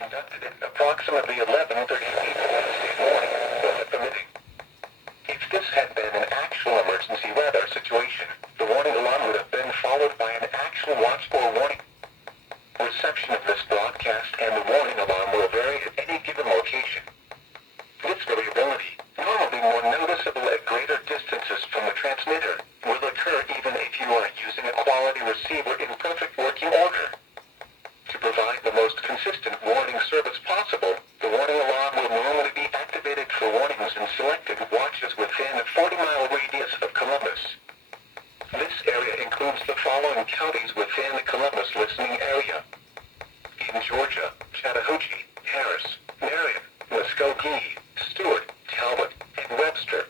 conducted at approximately 11:38 Wednesday morning, weather permitting. If this had been an actual emergency weather situation, the warning alarm would have been followed by an actual watch or warning. Reception of this broadcast and the warning alarm will vary at any given location. This variability, normally more noticeable at greater distances from the transmitter, will occur even if you are using a quality receiver in perfect working order. To provide the most consistent warning service possible, the warning alarm will normally be activated for warnings in selected watches within a 40-mile radius of Columbus. This area includes the following counties within the Columbus listening area: in Georgia, Chattahoochee, Harris, Marion, Muskogee, Stewart, Talbot, and Webster.